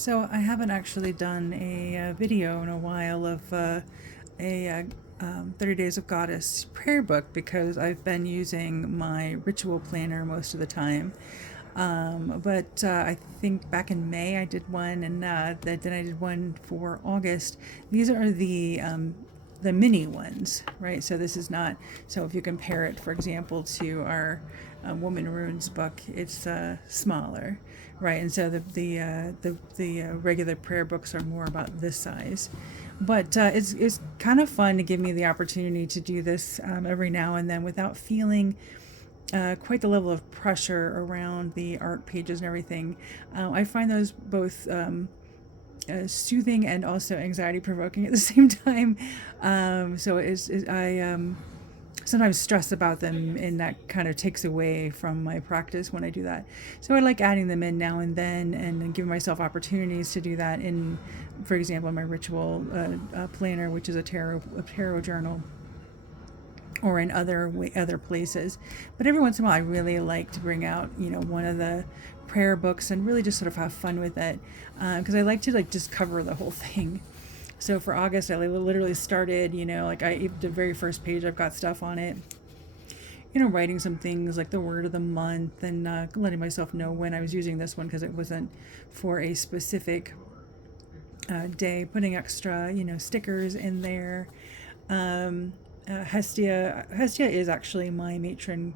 So I haven't actually done a video in a while of a 30 Days of Goddess prayer book because I've been using my ritual planner most of the time. But I think back in May I did one, and then I did one for August. These are the mini ones, right? So this is not, so if you compare it, for example, to our Woman Runes book, it's smaller, right? And so the regular prayer books are more about this size. But it's kind of fun to give me the opportunity to do this every now and then without feeling quite the level of pressure around the art pages and everything. I find those both soothing and also anxiety provoking at the same time. I sometimes stress about them, and that kind of takes away from my practice when I do that. So I like adding them in now and then, and giving myself opportunities to do that in, for example, my ritual planner, which is a tarot journal, or in other places. But every once in a while, I really like to bring out one of the prayer books and really just sort of have fun with it, because I like to just cover the whole thing. So for August, I literally started, the very first page, I've got stuff on it, writing some things like the word of the month, and letting myself know when I was using this one because it wasn't for a specific day, putting extra, stickers in there. Hestia is actually my matron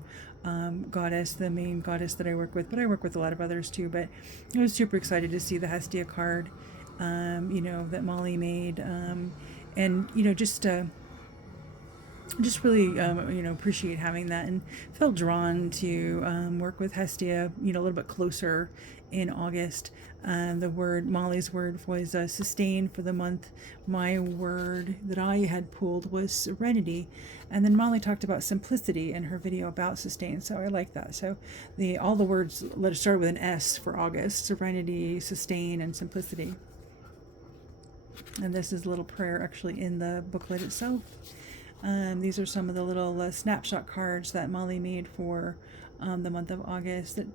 goddess, the main goddess that I work with, but I work with a lot of others too. But I was super excited to see the Hestia card, that Molly made, and just really appreciate having that, and felt drawn to work with Hestia a little bit closer in August. The word, Molly's word, was sustain for the month. My word that I had pulled was serenity, and then Molly talked about simplicity in her video about sustain, so I like that. So all the words, let's start with an S for August: serenity, sustain, and simplicity. And this is a little prayer actually in the booklet itself. These are some of the little snapshot cards that Molly made for the month of August that,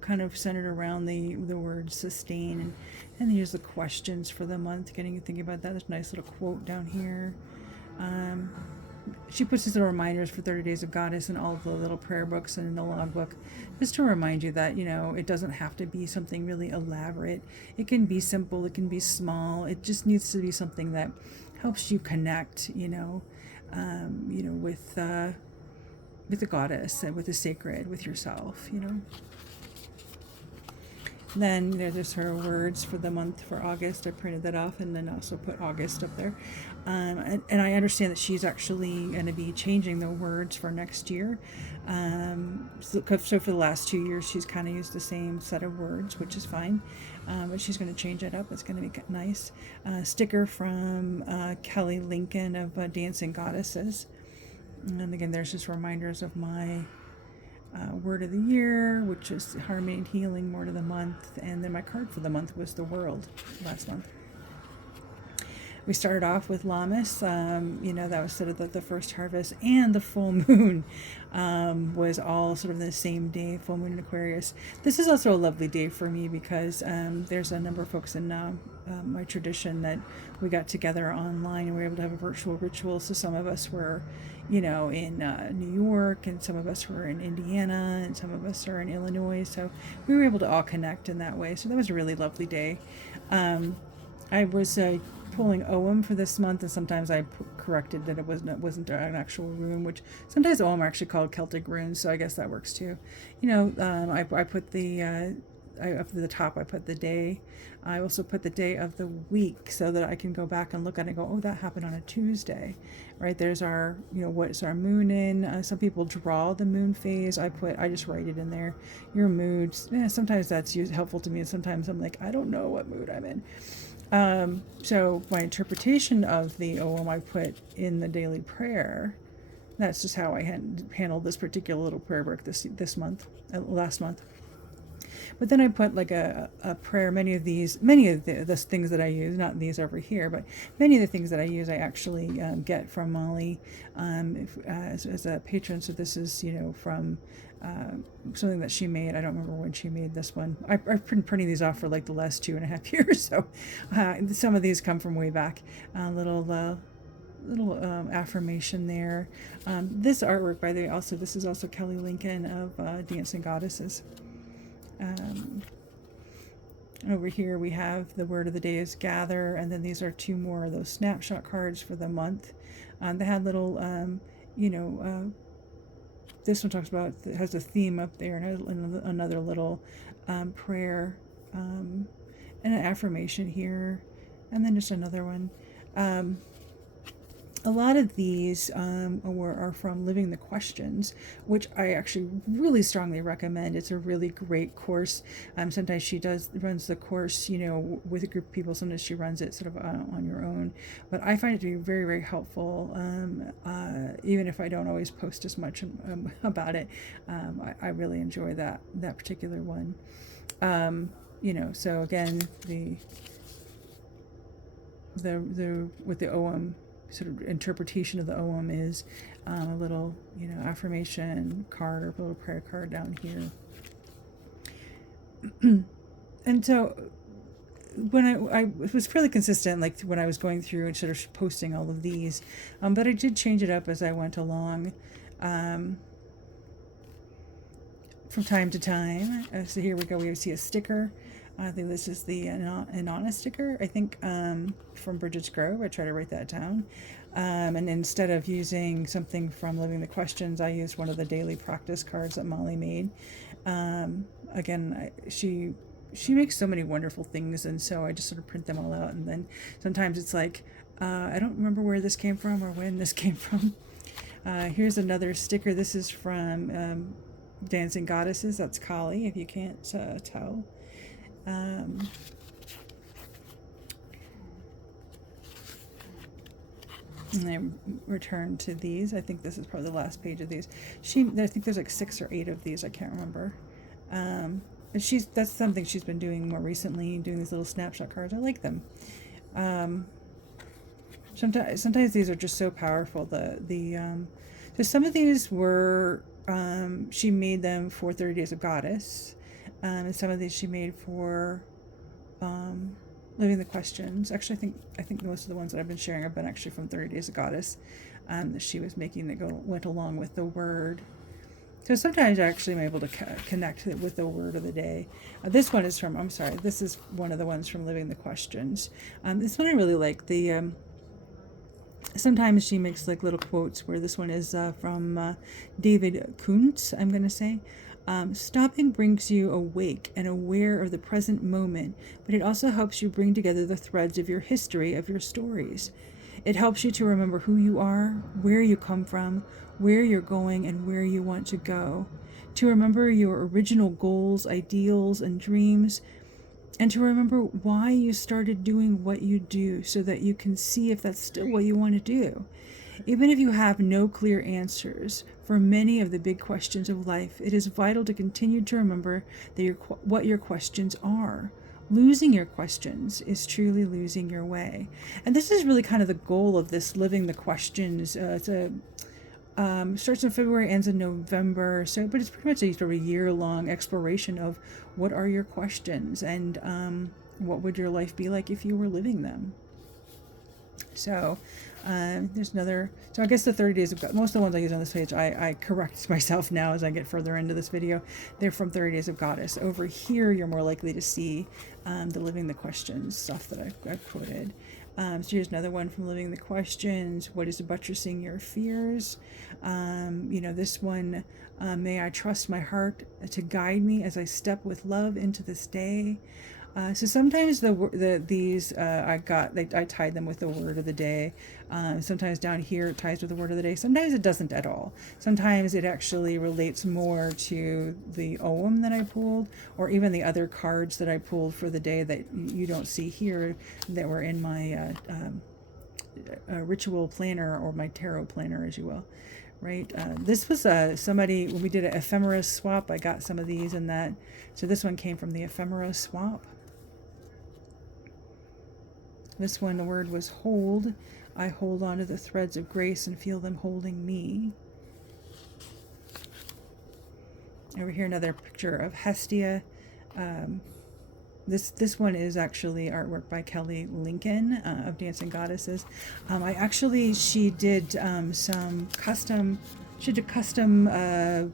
kind of centered around the word sustain. And here's the questions for the month, getting you thinking about that. There's a nice little quote down here. She puts these little reminders for 30 Days of Goddess in all of the little prayer books and in the logbook, just to remind you that, it doesn't have to be something really elaborate. It can be simple, it can be small. It just needs to be something that helps you connect, with the goddess and with the sacred, with yourself, Then there's her words for the month for August. I printed that off and then also put August up there. And I understand that she's actually going to be changing the words for next year. So for the last 2 years, she's kind of used the same set of words, which is fine. But she's going to change it up. It's going to be nice. Sticker from Kelly Lincoln of Dancing Goddesses. And again, there's just reminders of my word of the year, which is harmony and healing, word of the month. And then my card for the month was the world last month. We started off with Lammas, that was sort of the first harvest, and the full moon was all sort of the same day, full moon in Aquarius. This is also a lovely day for me because there's a number of folks in my tradition that we got together online and we were able to have a virtual ritual. So some of us were, in New York, and some of us were in Indiana, and some of us are in Illinois. So we were able to all connect in that way. So that was a really lovely day. I was pulling Ogham for this month, and sometimes I corrected that it wasn't an actual rune, which sometimes Ogham are actually called Celtic runes, so I guess that works too. I put up to the top, I put the day. I also put the day of the week so that I can go back and look at it and go, oh, that happened on a Tuesday, right? There's our, what's our moon in. Some people draw the moon phase. I just write it in there. Your moods. Sometimes that's helpful to me, and sometimes I'm like, I don't know what mood I'm in. So my interpretation of the OM I put in the daily prayer. That's just how I handled this particular little prayer book this month, last month. But then I put like a prayer. Many of the things that I use, not these over here, but many of the things that I use, I actually get from Molly as a patron. So this is, from something that she made. I don't remember when she made this one. I've been printing these off for like the last 2.5 years, so some of these come from way back. Little affirmation there. This artwork, by the way, also this is also Kelly Lincoln of Dancing Goddesses. Over here we have the word of the day is gather, and then these are 2 more of those snapshot cards for the month. They had little, this one talks about, it has a theme up there, and another little prayer, and an affirmation here, and then just another one. A lot of these are from Living the Questions, which I actually really strongly recommend. It's a really great course. Sometimes she runs the course, with a group of people. Sometimes she runs it sort of on your own. But I find it to be very, very helpful, even if I don't always post as much about it. I really enjoy that particular one. So again, the with the OM sort of interpretation of the OM is a little, affirmation card or a little prayer card down here. And so when I was fairly consistent, like when I was going through and sort of posting all of these, but I did change it up as I went along, from time to time. So here we go. We see a sticker. I think this is the Anana sticker, I think, from Bridget's Grove. I try to write that down. And instead of using something from Living the Questions, I used one of the daily practice cards that Molly made. Again, she makes so many wonderful things, and so I just sort of print them all out. And then sometimes it's like, I don't remember where this came from or when this came from. Here's another sticker. This is from Dancing Goddesses. That's Kali, if you can't tell. And I return to these. I think this is probably the last page of these. I think there's like 6 or 8 of these. I can't remember. And that's something she's been doing more recently, doing these little snapshot cards. I like them. Sometimes these are just so powerful. So some of these were, she made them for 30 Days of Goddess. And some of these she made for Living the Questions. Actually, I think most of the ones that I've been sharing have been actually from 30 Days of Goddess, that she was making that went along with the word. So sometimes I actually am able to connect it with the word of the day. This one is from, this is one of the ones from Living the Questions. This one I really like. Sometimes she makes like little quotes, where this one is from David Kuntz, I'm going to say. Stopping brings you awake and aware of the present moment, but it also helps you bring together the threads of your history, of your stories. It helps you to remember who you are, where you come from, where you're going, and where you want to go. To remember your original goals, ideals, and dreams, and to remember why you started doing what you do, so that you can see if that's still what you want to do. Even if you have no clear answers for many of the big questions of life, it is vital to continue to remember what your questions are. Losing your questions is truly losing your way. And this is really kind of the goal of this Living the Questions. Starts in February, ends in November. But it's pretty much a sort of a year-long exploration of what are your questions, and what would your life be like if you were living them. So there's another. So I guess the 30 Days of God, most of the ones I use on this page, I correct myself now as I get further into this video. They're from 30 Days of Goddess. Over here, you're more likely to see the Living the Questions stuff that I've quoted. So here's another one from Living the Questions. What is buttressing your fears? This one, may I trust my heart to guide me as I step with love into this day. So sometimes these I tied them with the word of the day. Sometimes down here it ties with the word of the day. Sometimes it doesn't at all. Sometimes it actually relates more to the OM that I pulled, or even the other cards that I pulled for the day that you don't see here, that were in my ritual planner, or my tarot planner, as you will. Right. This was somebody, when we did an ephemera swap, I got some of these in that. So this one came from the ephemera swap. This one, the word was hold. I hold on to the threads of grace and feel them holding me. Over here, another picture of Hestia. Um, this one is actually artwork by Kelly Lincoln of Dancing Goddesses. She did some custom, she did custom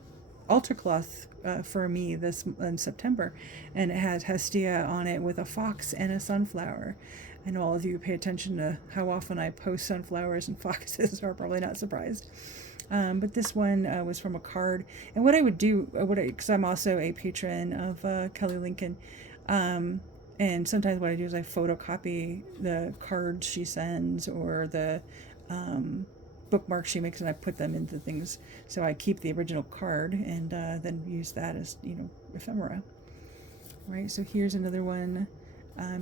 altar cloth for me this in September, and it has Hestia on it with a fox and a sunflower. I know all of you pay attention to how often I post sunflowers and foxes are probably not surprised. But this one was from a card. And what I would do, because I'm also a patron of Kelly Lincoln, and sometimes what I do is I photocopy the cards she sends or the bookmarks she makes, and I put them into things. So I keep the original card and then use that as, ephemera. Right, so here's another one.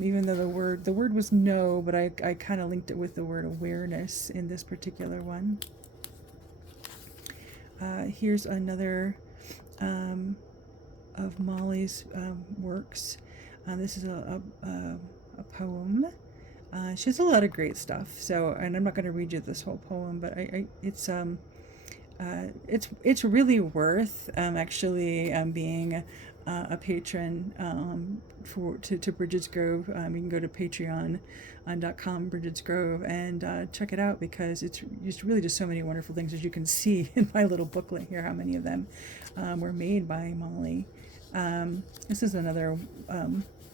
Even though the word was no, but I kind of linked it with the word awareness in this particular one. Here's another of Molly's works. This is a poem. She has a lot of great stuff. So, and I'm not going to read you this whole poem, but it's really worth actually being a patron to Bridget's Grove. You can go to patreon.com Bridget's Grove and check it out, because it's just so many wonderful things, as you can see in my little booklet here, how many of them were made by Molly. This is another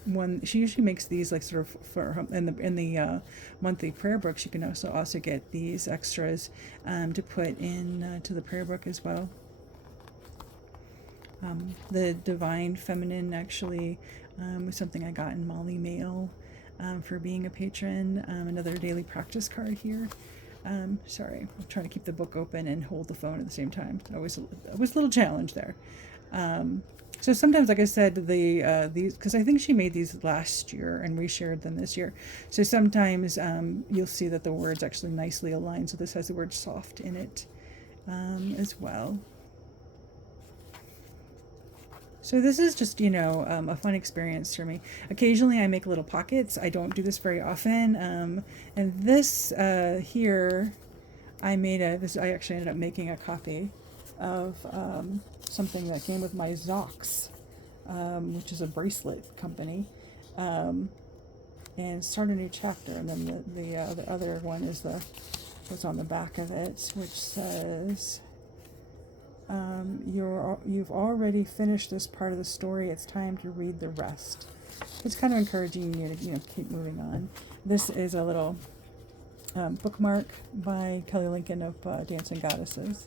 one. She usually makes these like sort of for in the monthly prayer books. You can also get these extras to put in to the prayer book as well. The Divine Feminine actually was something I got in Molly mail for being a patron. Another daily practice card here. Sorry, I'm trying to keep the book open and hold the phone at the same time. It was a little challenge there. So sometimes, like I said, these, because I think she made these last year and reshared them this year. So sometimes you'll see that the words actually nicely align. So this has the word soft in it as well. So this is just, a fun experience for me. Occasionally I make little pockets. I don't do this very often. And this here, I actually ended up making a copy of something that came with my Zox, which is a bracelet company. And start a new chapter. And then the other one is what's on the back of it, which says... you've already finished this part of the story. It's time to read the rest. It's kind of encouraging you to keep moving on. This is a little bookmark by Kelly Lincoln of Dancing Goddesses.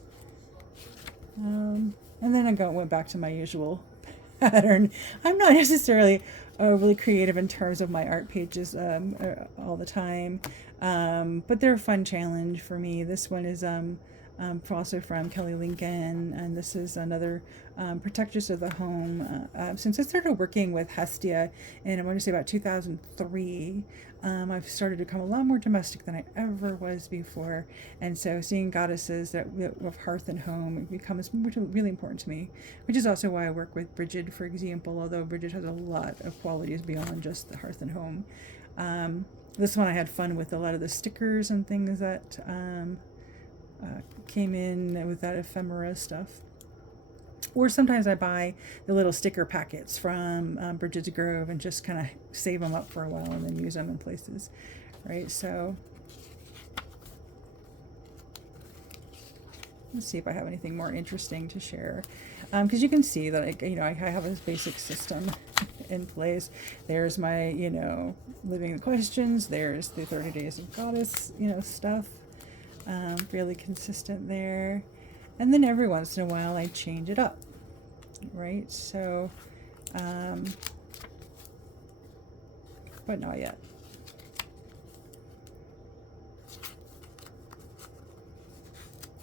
And then I went back to my usual pattern. I'm not necessarily overly creative in terms of my art pages all the time, but they're a fun challenge for me. This one is also from Kelly Lincoln, and this is another Protectress of the Home. Since I started working with Hestia in, I want to say about 2003, I've started to become a lot more domestic than I ever was before, and so seeing goddesses of hearth and home becomes really important to me, which is also why I work with Bridget, for example, although Bridget has a lot of qualities beyond just the hearth and home. This one I had fun with a lot of the stickers and things that came in with that ephemera stuff. Or sometimes I buy the little sticker packets from Bridget's Grove and just kind of save them up for a while and then use them in places, right? So let's see if I have anything more interesting to share, because you can see that I have this basic system in place. There's my living the questions. There's the 30 days of goddess stuff. Really consistent there. And then every once in a while I change it up, right? So, but not yet.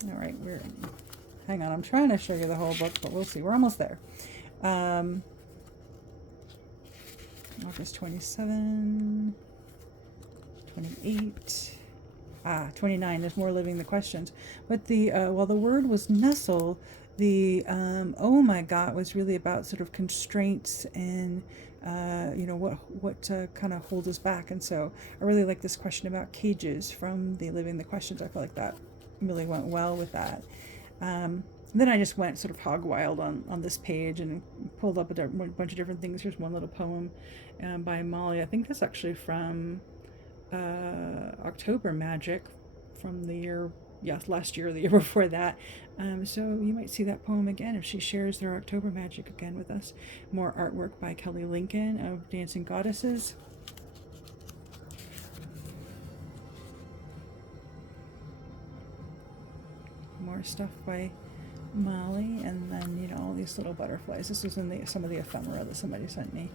All right, hang on, I'm trying to show you the whole book, but we'll see. We're almost there. August 27, 28. 29, there's more living the questions. But the word was nestle, the oh my God was really about sort of constraints and what kind of holds us back. And so I really like this question about cages from the living the questions. I feel like that really went well with that. then I just went sort of hog wild on this page and pulled up a bunch of different things. Here's one little poem by Molly. I think that's actually from October Magic from the year, yes, last year or the year before that. So you might see that poem again if she shares their October Magic again with us. More artwork by Kelly Lincoln of Dancing Goddesses. More stuff by Molly, and then, you know, all these little butterflies. This was in some of the ephemera that somebody sent me.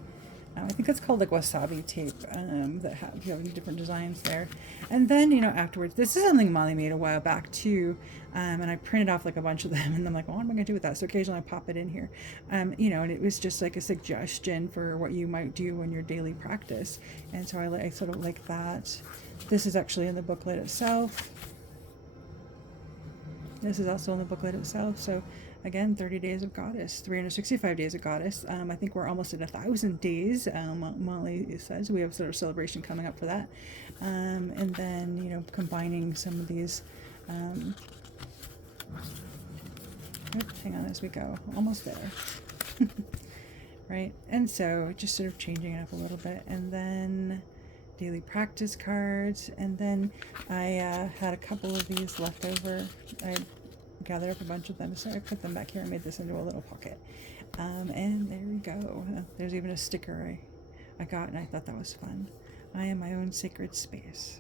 I think that's called like wasabi tape, that have, you know, different designs there. And then, you know, afterwards, this is something Molly made a while back too, and I printed off like a bunch of them, and I'm like, well, what am I going to do with that? So occasionally I pop it in here, you know, and it was just like a suggestion for what you might do in your daily practice. And so I sort of like that. This is actually in the booklet itself. This is also in the booklet itself. So again, 30 days of Goddess, 365 days of Goddess. I think we're almost at 1,000 days. Molly says we have sort of celebration coming up for that. And then, you know, combining some of these. Hang on as we go. Almost there. Right. And so just sort of changing it up a little bit. And then daily practice cards, and then I had a couple of these left over. I gathered up a bunch of them, so I put them back here and made this into a little pocket. And there we go. There's even a sticker I got, and I thought that was fun. I am my own sacred space.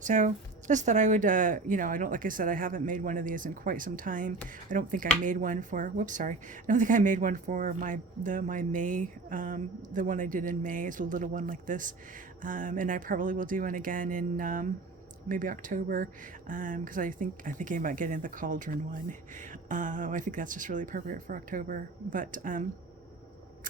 So just that I would, you know, like I said, I haven't made one of these in quite some time. I don't think I made one for, I don't think I made one for my May, the one I did in May. It's a little one like this. And I probably will do one again in maybe October, because I'm thinking about getting the cauldron one. I think that's just really appropriate for October. But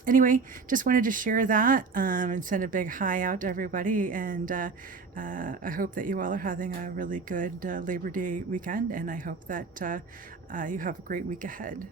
anyway, just wanted to share that, and send a big hi out to everybody. And I hope that you all are having a really good Labor Day weekend, and I hope that you have a great week ahead.